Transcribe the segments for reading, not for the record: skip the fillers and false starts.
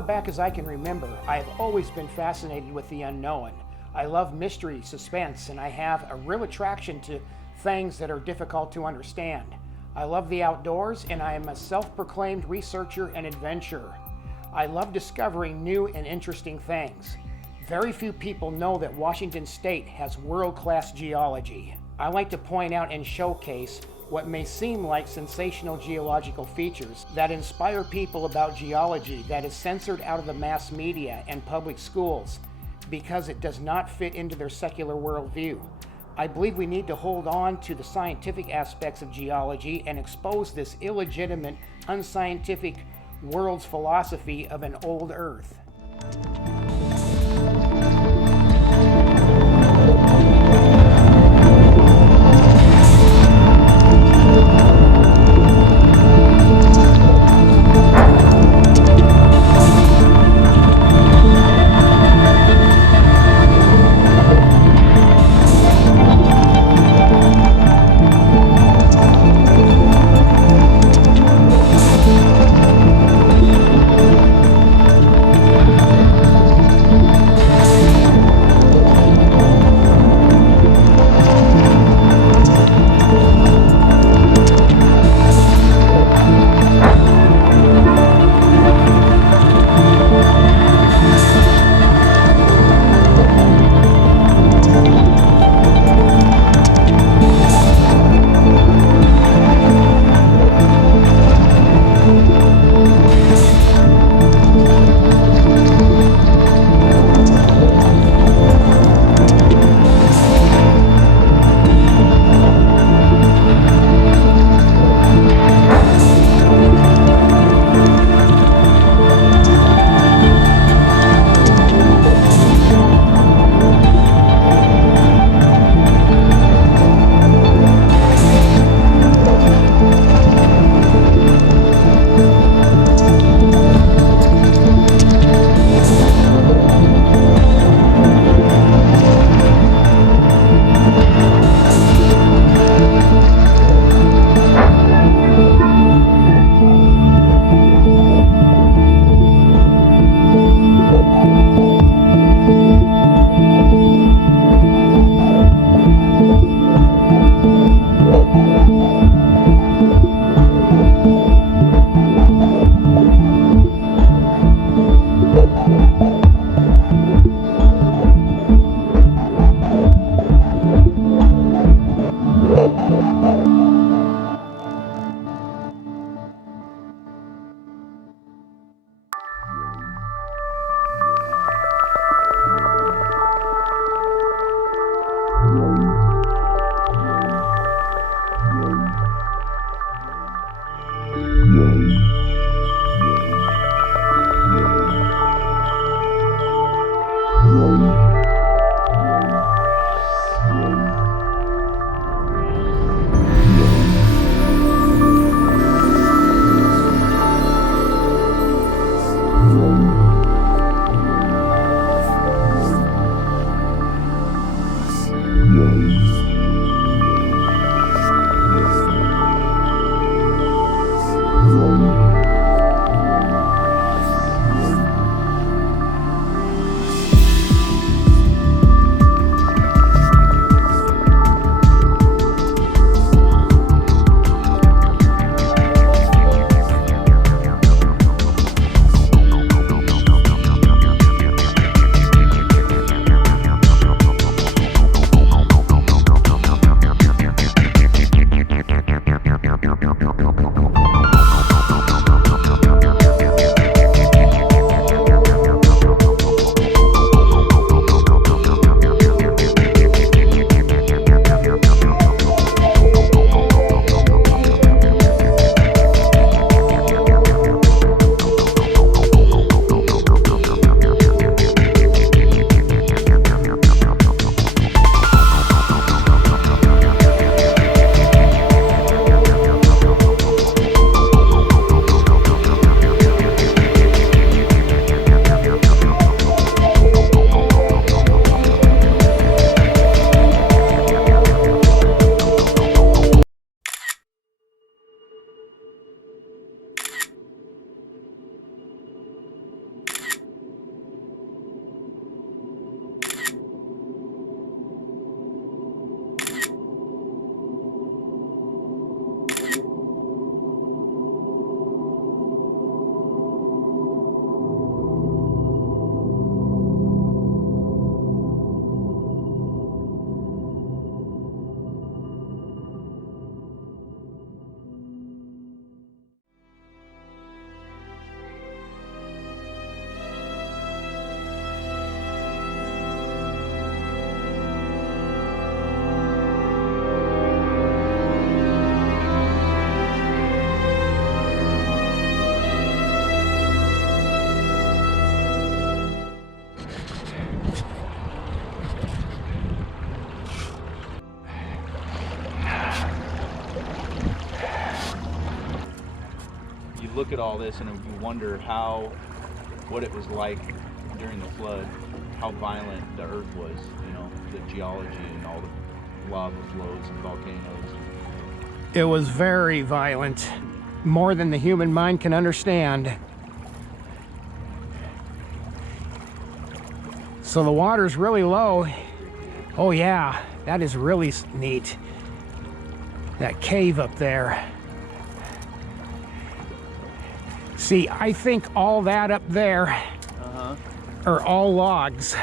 far back as I can remember, I have always been fascinated with the unknown. I love mystery, suspense, and I have a real attraction to things that are difficult to understand. I love the outdoors, and I am a self-proclaimed researcher and adventurer. I love discovering new and interesting things. Very few people know that Washington State has world-class geology. I like to point out and showcase what may seem like sensational geological features that inspire people about geology that is censored out of the mass media and public schools because it does not fit into their secular worldview. I believe we need to hold on to the scientific aspects of geology and expose this illegitimate, unscientific world's philosophy of an old Earth. look at all this and you wonder what it was like during the flood, how violent the earth was, you know, the geology and all the lava flows and volcanoes. It was very violent, more than the human mind can understand. So the water's really low. Oh yeah, that is really neat. That cave up there. See, I think all that up there are all logs.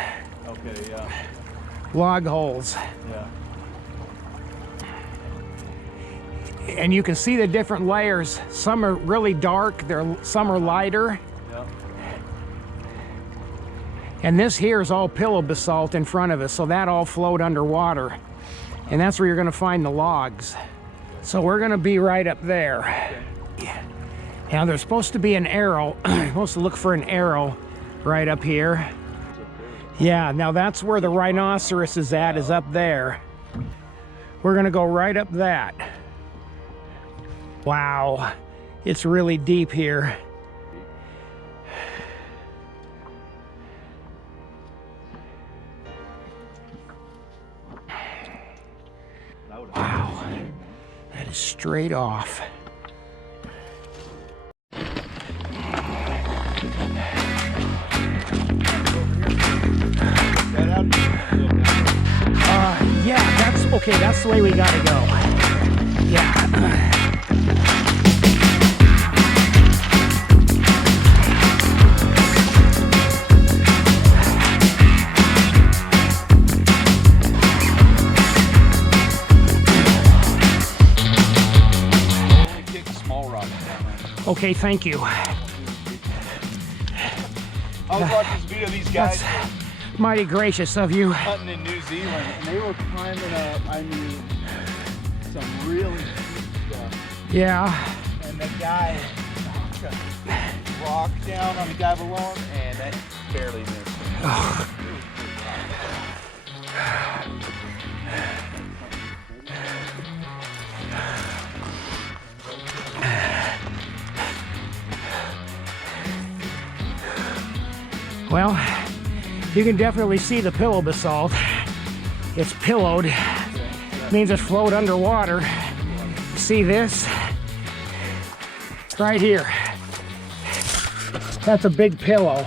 Okay, yeah. Log holes. Yeah. And you can see the different layers. Some are really dark, some are lighter. Yeah. And this here is all pillow basalt in front of us, so that all flowed underwater. And that's where you're gonna find the logs. So we're gonna be right up there. Okay. Now there's supposed to be an arrow. You're supposed to look for an arrow right up here. Yeah, now that's where the rhinoceros is at, is up there. We're gonna go right up that. Wow, it's really deep here. Wow, that is straight off. Yeah, that's okay. That's the way we gotta go. Yeah. Okay, thank you. I was watching this video of these guys mighty gracious of you. hunting in New Zealand, and they were climbing up, I mean, some really steep stuff. Yeah. And the guy knocked a rock down on the guy below him, and that barely missed him. Oh. Well, you can definitely see the pillow basalt. It's pillowed, means it flowed underwater. See this? Right here. That's a big pillow.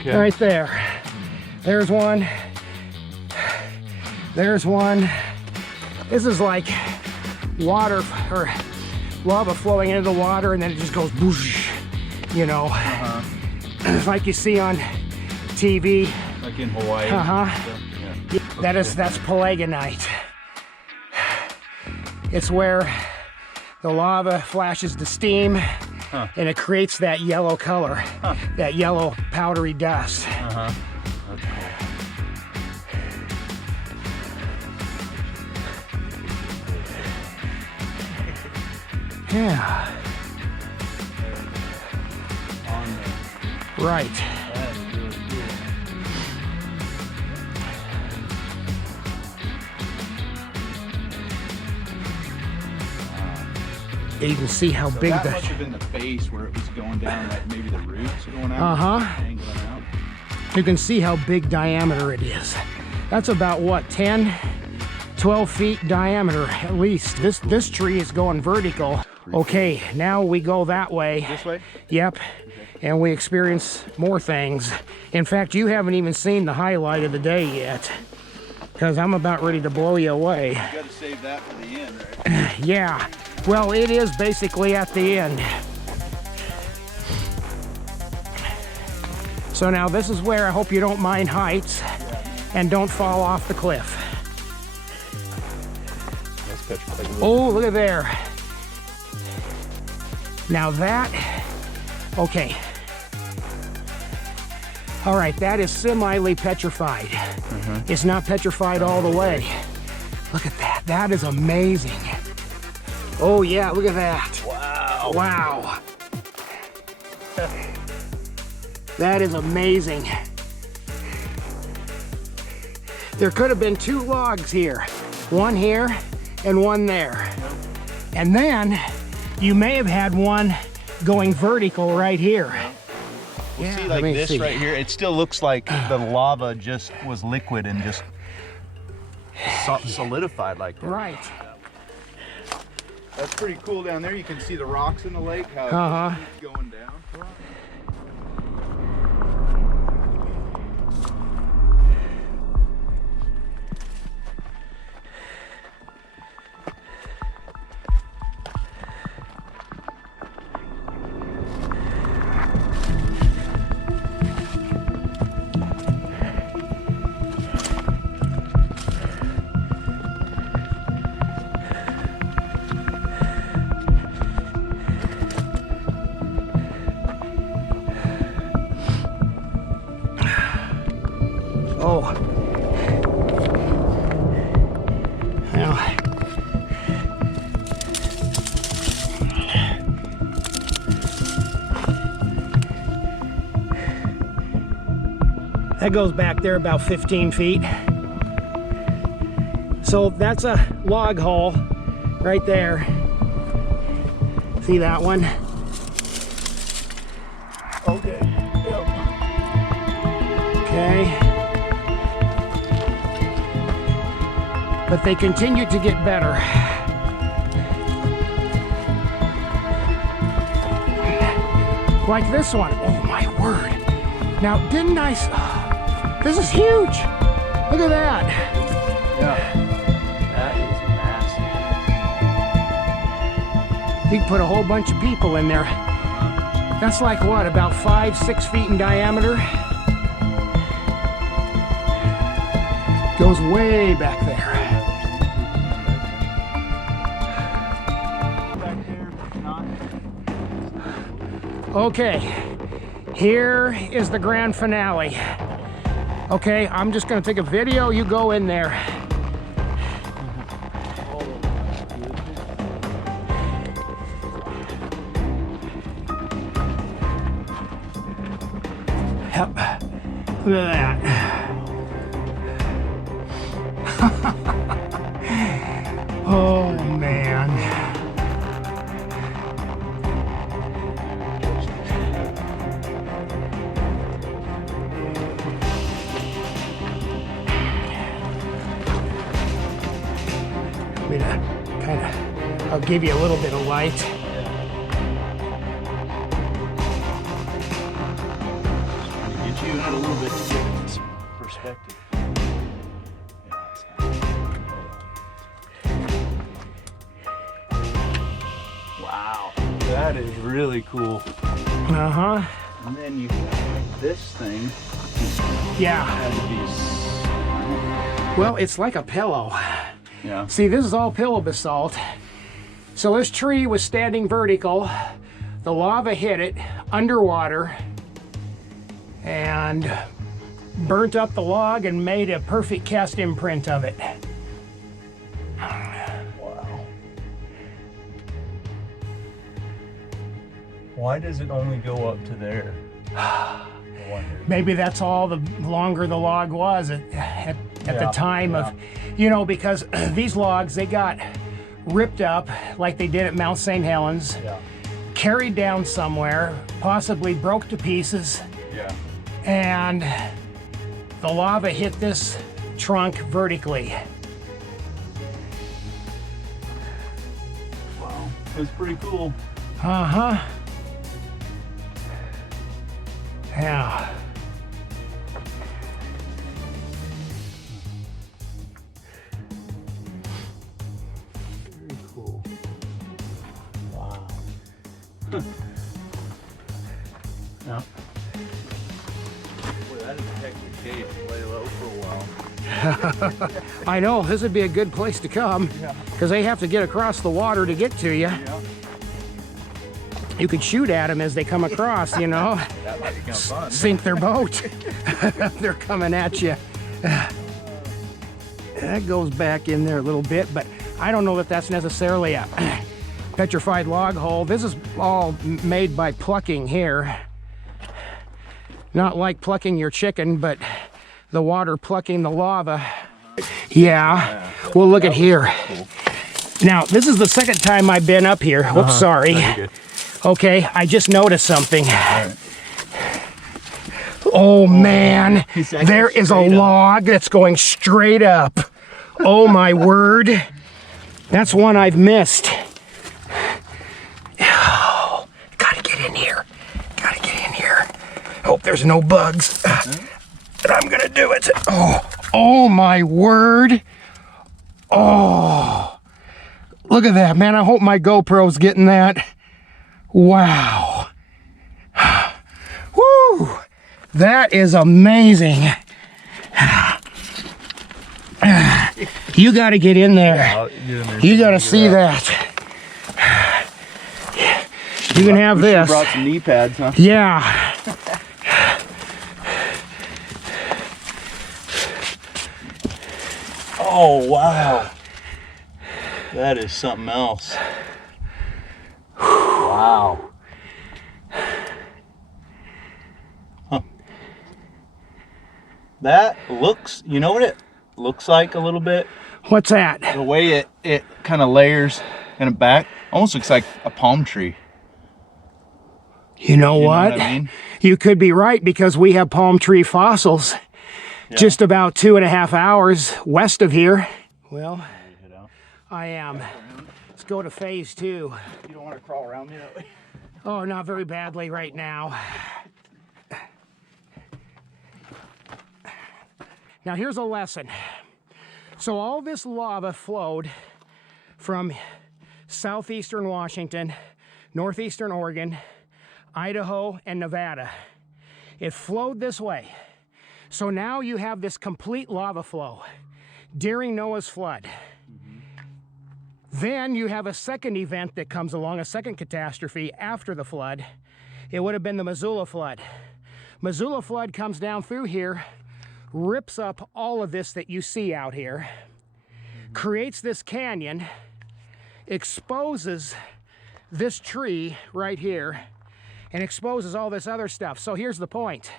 Okay. Right there. There's one. There's one. This is like water or lava flowing into the water, and then it just goes boosh, you know. Like you see on TV. Like in Hawaii. Yeah. That's palagonite. It's where the lava flashes to steam, and it creates that yellow color, that yellow powdery dust. That's cool. Yeah. Right. That is really cool. You can see how big that must have been the base where it was going down, like maybe the roots going out. Angling out. You can see how big diameter it is. That's about what, 10, 12 feet diameter at least. This tree is going vertical. Okay, now we go that way. This way? Yep. And we experience more things. In fact, you haven't even seen the highlight of the day yet, because I'm about ready to blow you away. You gotta save that for the end, right? Yeah, well, it is basically at the end. So now this is where I hope you don't mind heights and don't fall off the cliff. Oh, look at there. Now that, okay. All right, that is semi-ly petrified. It's not petrified all the way. Look at that, that is amazing. Oh yeah, look at that. Wow. Wow. That is amazing. There could have been 2 logs here. One here and one there. And then you may have had one going vertical right here. We'll see like this right here. It still looks like the lava just was liquid and just solidified like that. Right. That's pretty cool down there. You can see the rocks in the lake, how it's going down. Oh. Well. That goes back there about 15 feet. So that's a log hole right there. See that one? Okay. Yep. Okay. But they continue to get better. Like this one. Oh my word. Now, didn't I... This is huge. Look at that. Yeah. That is massive. You can put a whole bunch of people in there. That's like what, about 5-6 feet in diameter? Goes way back there. Okay, here is the grand finale. Okay, I'm just gonna take a video, you go in there. Yep, look at that. Oh man. I'll give you a little bit of light. Get you in a little bit to get this perspective. Wow, that is really cool. Uh-huh. And then you have this thing. Yeah. Had to be... Well, it's like a pillow. Yeah. See, this is all pillow basalt. So this tree was standing vertical. The lava hit it underwater and burnt up the log and made a perfect cast imprint of it. Wow. Why does it only go up to there? I wonder. Maybe that's all the longer the log was at the time of, you know, because these logs, they got ripped up like they did at Mount St. Helens, carried down somewhere, possibly broke to pieces, and the lava hit this trunk vertically. Wow, that's pretty cool. Uh-huh. Yeah. Very cool. Wow. Yeah. Boy, that is a heck of a cave to lay low for a while. I know, this would be a good place to come, because they have to get across the water to get to you. Yeah. You could shoot at them as they come across, you know. That might be kind of fun. Sink their boat. They're coming at you. That goes back in there a little bit, but I don't know that that's necessarily a petrified log hole. This is all made by plucking here. Not like plucking your chicken, but the water plucking the lava. Yeah. Well, look at here. Cool. Now, this is the second time I've been up here. Whoops, sorry. Okay, I just noticed something. All right. Oh man, He's actually there is a straight up. log that's going straight up. Oh my word. That's one I've missed. Oh, gotta get in here. Gotta get in here. Hope there's no bugs. But I'm gonna do it. Oh my word. Oh, look at that, man. I hope my GoPro's getting that. Wow. Woo. That is amazing. You got to get in there. You got to see that. You can have this. Brought some knee pads, huh? Yeah. Oh wow, that is something else. Wow. Huh. That looks, you know what it looks like a little bit? What's that? The way it kind of layers in the back, almost looks like a palm tree. You know You know what? what I mean? You could be right, because we have palm tree fossils just about 2.5 hours west of here. Well, I am. Let's go to phase 2. You don't want to crawl around me that way? Oh, not very badly right now. Now here's a lesson. So all this lava flowed from southeastern Washington, northeastern Oregon, Idaho, and Nevada. It flowed this way. So now you have this complete lava flow during Noah's flood. Then you have a second event that comes along, a second catastrophe after the flood. It would have been the Missoula flood. Missoula flood comes down through here, rips up all of this that you see out here, creates this canyon, exposes this tree right here, and exposes all this other stuff. So here's the point.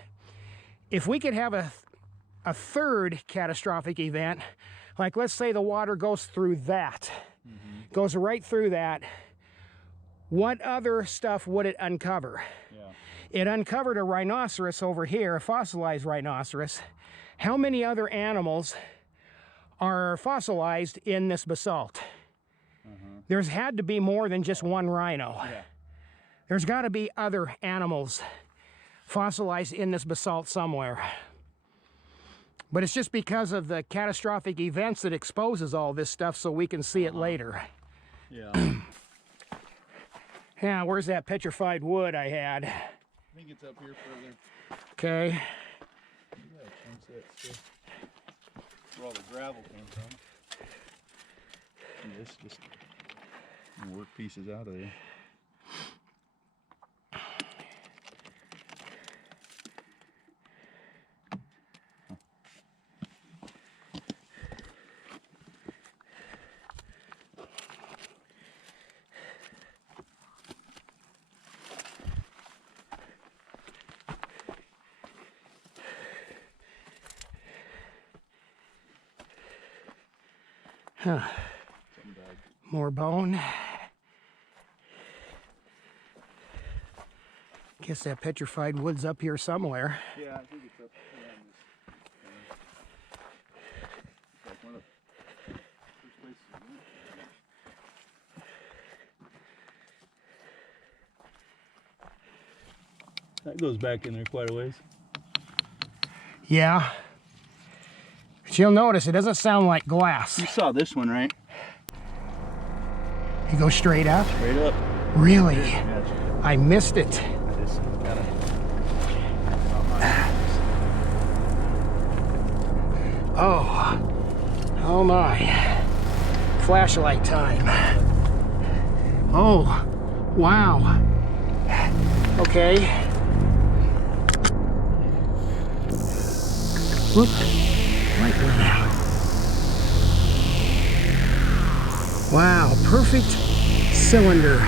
If we could have a third catastrophic event, like let's say the water goes through that, goes right through that, what other stuff would it uncover? It uncovered a rhinoceros over here, a fossilized rhinoceros. How many other animals are fossilized in this basalt? There's had to be more than just one rhino. There's got to be other animals fossilized in this basalt somewhere. But it's just because of the catastrophic events that exposes all this stuff so we can see it later. Yeah, where's that petrified wood I had? I think it's up here further. Okay. That's where all the gravel came from. And this just work pieces out of there. Huh. More bone. Guess that petrified wood's up here somewhere. Yeah, I think it's up around this. It's like one of the first places we went. That goes back in there quite a ways. Yeah. But you'll notice it doesn't sound like glass. You saw this one, right? You go straight up? Straight up. Really? Yeah, I missed it. I just gotta... Oh. Oh my. Flashlight time. Oh. Wow. Okay. Whoop. Right there. Wow, perfect cylinder.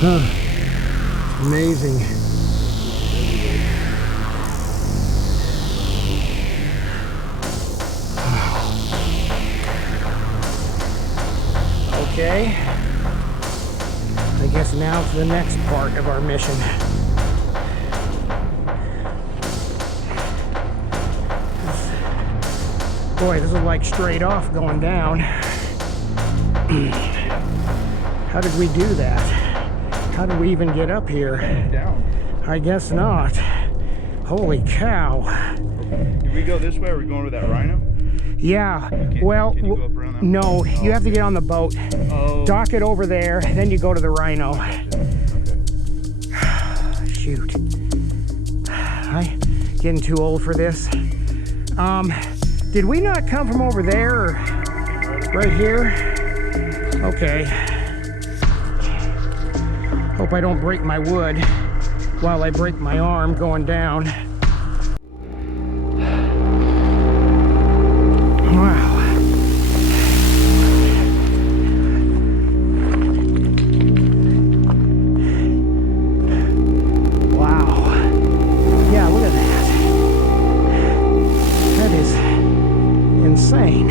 Huh. Amazing. Okay. I guess now to the next part of our mission. Boy, this is like straight off going down. How did we do that? How did we even get up here? Down. I guess not. Holy cow. Did we go this way or are we going with that rhino? Yeah, well, can you go up around that? no, you have to get on the boat. Oh. Dock it over there, then you go to the rhino. Okay. Shoot. I'm getting too old for this. Did we not come from over there or right here? Okay. Hope I don't break my wood while I break my arm going down. Wow. Wow. Yeah, look at that. That is insane.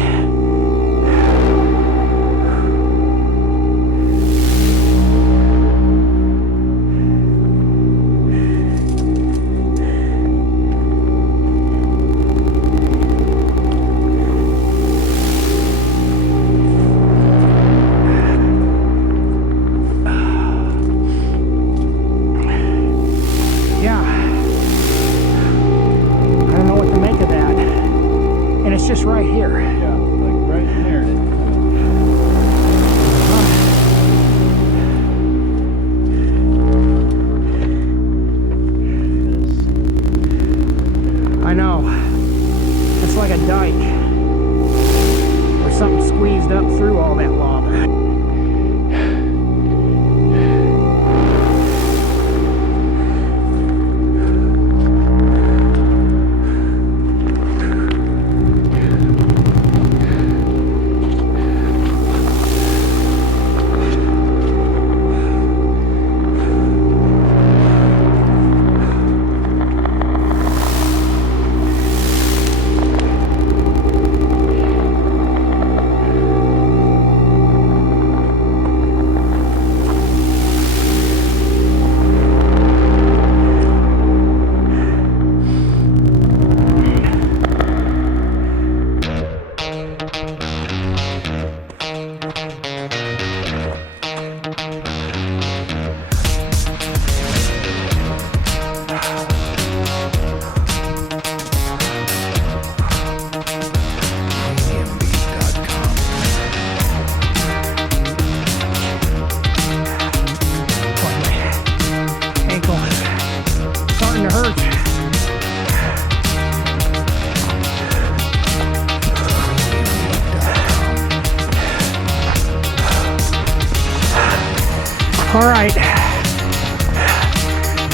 Just right here. Yeah, like right in there. I know. It's like a dike or something squeezed up through all that lava. All right,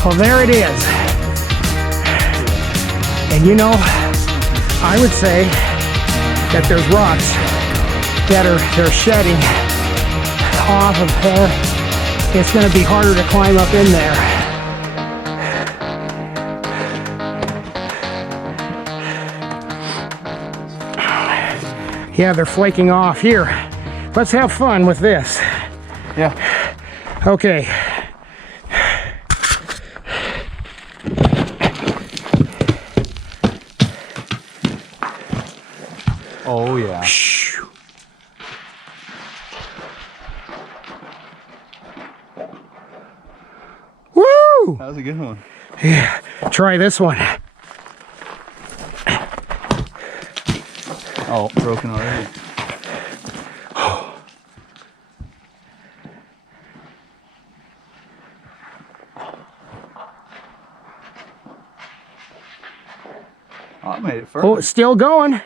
well there it is. And you know, I would say that there's rocks that they're shedding off of there. It's gonna be harder to climb up in there. Yeah, they're flaking off. Here, let's have fun with this. Yeah. Okay. Oh yeah. Woo! That was a good one. Yeah. Try this one. Oh, broken already. Oh, I made it further. Oh, it's still going.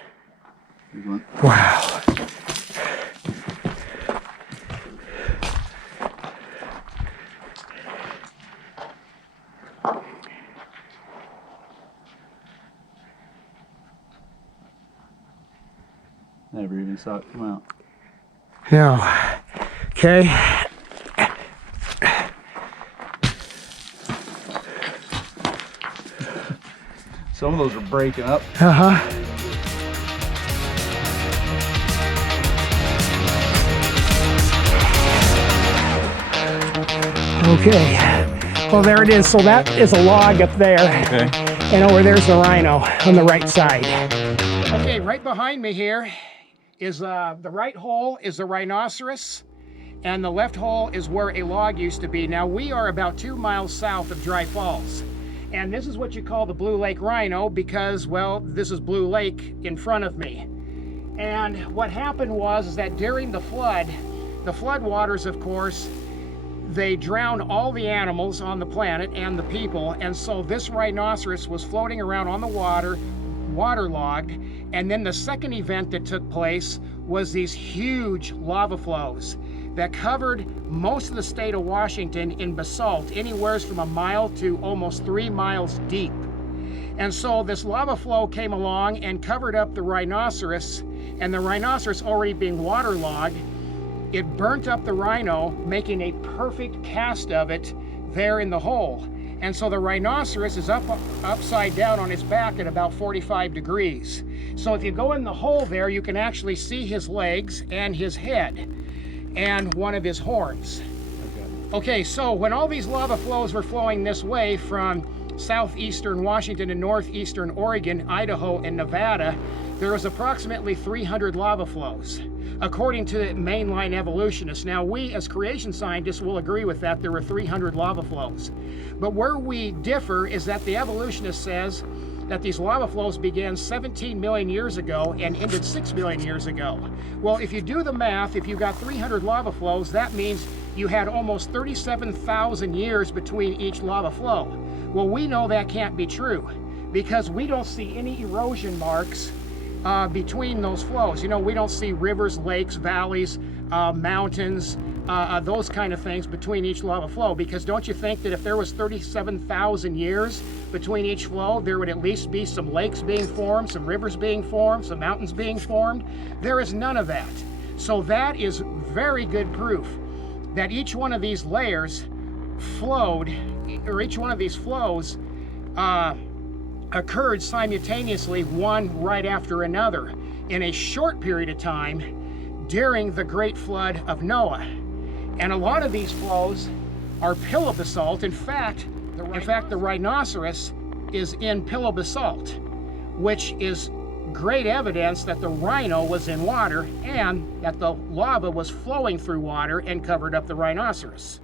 Good one. Wow. Never even saw it come out. No. Okay. Some of those are breaking up. Uh-huh. Okay, well there it is. So that is a log up there. Okay. And over there's the rhino on the right side. Okay, right behind me here is the right hole is the rhinoceros, and the left hole is where a log used to be. Now we are about 2 miles south of Dry Falls, and this is what you call the Blue Lake rhino because, well, this is Blue Lake in front of me. And what happened was that during the flood waters, of course, they drowned all the animals on the planet and the people, and so this rhinoceros was floating around on the water, waterlogged. And then the second event that took place was these huge lava flows that covered most of the state of Washington in basalt, anywhere from a mile to almost 3 miles deep. And so this lava flow came along and covered up the rhinoceros, and the rhinoceros already being waterlogged, it burnt up the rhino, making a perfect cast of it there in the hole. And so the rhinoceros is upside down on his back at about 45 degrees. So if you go in the hole there, you can actually see his legs and his head and one of his horns. Okay, so when all these lava flows were flowing this way from southeastern Washington and northeastern Oregon, Idaho, and Nevada, there was approximately 300 lava flows, according to mainline evolutionists. Now, we as creation scientists will agree with that. There were 300 lava flows. But where we differ is that the evolutionist says that these lava flows began 17 million years ago and ended 6 million years ago. Well, if you do the math, if you got 300 lava flows, that means you had almost 37,000 years between each lava flow. Well, we know that can't be true because we don't see any erosion marks between those flows. You know, we don't see rivers, lakes, valleys, mountains, those kind of things between each lava flow, because don't you think that if there was 37,000 years between each flow, there would at least be some lakes being formed, some rivers being formed, some mountains being formed? There is none of that. So that is very good proof that each one of these layers flowed, or each one of these flows occurred simultaneously, one right after another, in a short period of time during the Great Flood of Noah. And a lot of these flows are pillow basalt. In fact, the rhinoceros is in pillow basalt, which is great evidence that the rhino was in water and that the lava was flowing through water and covered up the rhinoceros.